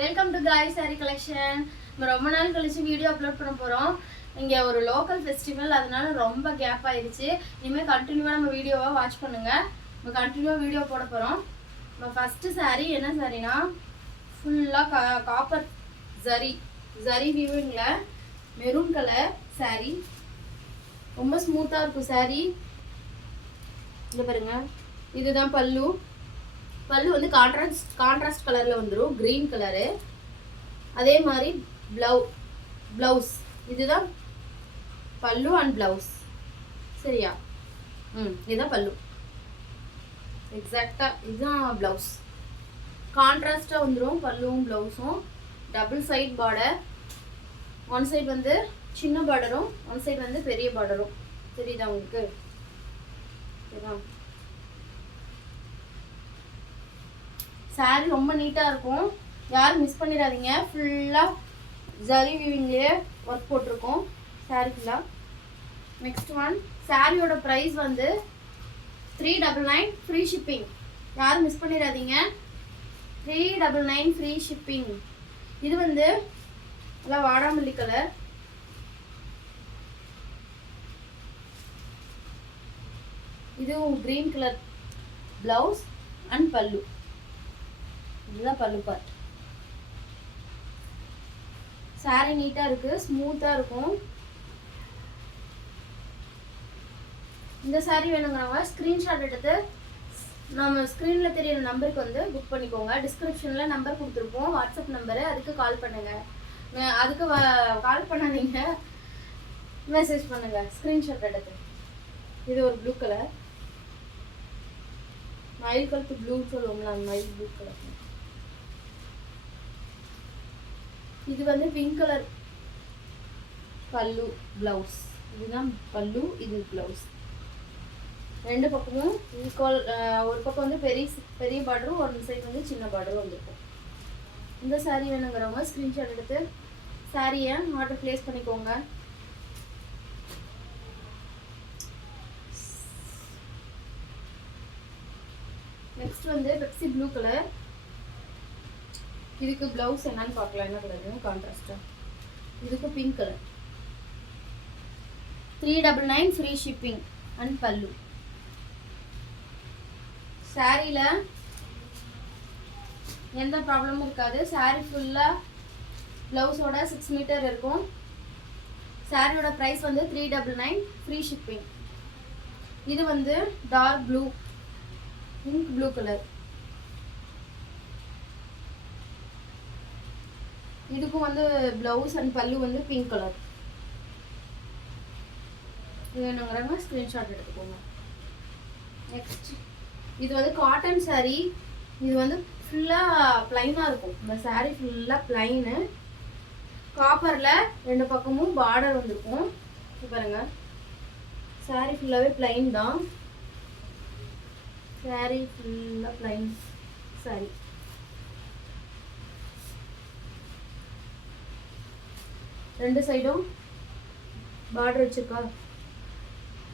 Welcome to காய் sorry collection. நம்ம ரொம்ப நாள் கழிச்சு வீடியோ அப்லோட் பண்ண போகிறோம். இங்கே ஒரு லோக்கல் ஃபெஸ்டிவல், அதனால ரொம்ப கேப் ஆயிடுச்சு. இனிமேல் கண்டினியூவாக நம்ம வீடியோவாக வாட்ச் பண்ணுங்கள். நம்ம கண்டினியூவாக வீடியோ போட போகிறோம். நம்ம ஃபஸ்ட்டு சாரீ என்ன சாரீனா, ஃபுல்லாக காப்பர் ஜரி வியூவிங்கில் மெரூன் கலர் சாரீ. ரொம்ப ஸ்மூத்தாக இருக்கும் சாரீ. இது பாருங்க, இதுதான் பல்லு. பல்லு வந்து கான்ட்ராஸ்ட் கலரில் வந்துடும், க்ரீன் கலரு. அதே மாதிரி ப்ளவுஸ் இதுதான் பல்லு அண்ட் ப்ளவுஸ். சரியா? இதுதான் பல்லு. எக்ஸாக்டாக இதுதான் ப்ளவுஸ். கான்ட்ராஸ்டாக வந்துடும் பல்லுவும் ப்ளவுஸும். Double side border. One side வந்து சின்ன பார்டரும் ஒன் சைடு வந்து பெரிய பார்டரும். தெரியுதா உங்களுக்கு? சரிதா? சாரீ ரொம்ப நீட்டாக இருக்கும், யாரும் மிஸ் பண்ணிடாதீங்க. ஃபுல்லாக ஜரி வீவிங்லேயே ஒர்க் போட்டிருக்கோம் சாரீ ஃபுல்லாக. நெக்ஸ்ட் ஒன், சாரியோட ப்ரைஸ் வந்து 399 ஃப்ரீ ஷிப்பிங். யாரும் மிஸ் பண்ணிடாதீங்க. 399 ஃப்ரீ ஷிப்பிங். இது வந்து நல்லா வாடாமல்லி கலர். இதுவும் க்ரீன் கலர் ப்ளவுஸ் அண்ட் பல்லு. இதுதான் பல்லு பார்ட். சாரி நீட்டாக இருக்குது, ஸ்மூத்தாக இருக்கும். இந்த சாரீ வேணுங்கிறவங்க ஸ்க்ரீன்ஷாட் எடுத்து நம்ம ஸ்க்ரீனில் தெரியிற நம்பருக்கு வந்து புக் பண்ணிக்கோங்க. டிஸ்கிரிப்ஷனில் நம்பர் கொடுத்துருப்போம், வாட்ஸ்அப் நம்பரு. அதுக்கு கால் பண்ணுங்கள். அதுக்கு கால் பண்ணாதீங்க, மெசேஜ் பண்ணுங்கள் ஸ்க்ரீன்ஷாட் எடுத்து. இது ஒரு ப்ளூ கலர், மயில் கலருக்கு ப்ளூ சொல்லுவோம்ல, அந்த மயில் ப்ளூ கலர். இது வந்து பிங்க் கலர் பல்லு ப்ளவுஸ். இதுதான் பல்லு, இது ப்ளவுஸ். ரெண்டு பக்கமும் ஈக்குவல். ஒரு பக்கம் வந்து பெரிய பார்டரும் ஒரு சைடு வந்து சின்ன பார்டரும் வந்துருக்கும். இந்த சாரீ வேணுங்கிறவங்க ஸ்க்ரீன்ஷாட் எடுத்து சாரியை ஆர்டர் ப்ளேஸ் பண்ணிக்கோங்க. நெக்ஸ்ட் வந்து பெப்சி ப்ளூ கலர். இதுக்கு ப்ளவுஸ் என்னன்னு பார்க்கலாம், என்ன கலர் கான்ட்ராஸ்டாக. இதுக்கு pink colour. 399 free shipping and பல்லு. சாரியில் எந்த ப்ராப்ளமும் இருக்காது. சாரி ஃபுல்லாக ப்ளவுஸோட 6 மீட்டர் இருக்கும். சாரியோட ப்ரைஸ் வந்து 399 ஃப்ரீ ஷிப்பிங். இது வந்து dark blue, pink blue colour. இதுக்கும் வந்து ப்ளவுஸ் அண்ட் பல்லு வந்து பிங்க் கலர். இது வேணுங்கிறவங்க ஸ்க்ரீன்ஷாட் எடுத்துக்கோங்க. நெக்ஸ்ட், இது வந்து காட்டன் சாரீ. இது வந்து ஃபுல்லாக ப்ளைனாக இருக்கும். இந்த சாரீ ஃபுல்லாக ப்ளைனு. காப்பரில் ரெண்டு பக்கமும் பார்டர் வந்துருக்கும். பாருங்க, சாரீ ஃபுல்லாகவே ப்ளைன் தான். சாரீ ஃபுல்லாக ப்ளைன் சாரீ. ரெண்டு சைடும் பார்டர் வச்சிருக்கா,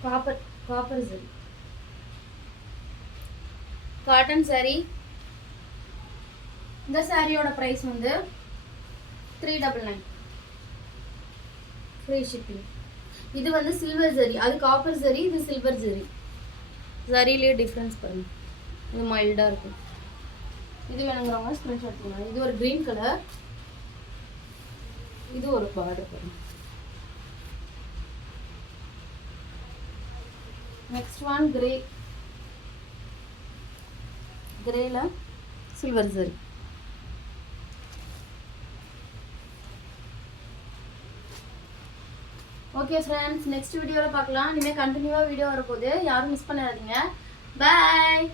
காப்பர் சரி. காட்டன் சாரீ. இந்த சாரியோட ப்ரைஸ் வந்து 399 ஃப்ரீ ஷிப்பிங். இது வந்து சில்வர் ஜரி, அது காப்பர் ஜரி, இது சில்வர் ஜரி. ஜரியிலே டிஃப்ரென்ஸ் பாருங்க, இது மைல்டாக இருக்கும். இது வேணுங்கிறவங்க ஸ்க்ரீன்ஷாட் பண்ணுங்க. இது ஒரு க்ரீன் கலர், இது ஒரு பார்டர் பாருங்க. நெக்ஸ்ட் ஒன் கிரேல silver zari. Okay friends, next வீடியோவில் பார்க்கலாம். இனிமேல் கண்டினியூவாக வீடியோ வரப்போகுது, யாரும் மிஸ் பண்ணாதீங்க. பாய்.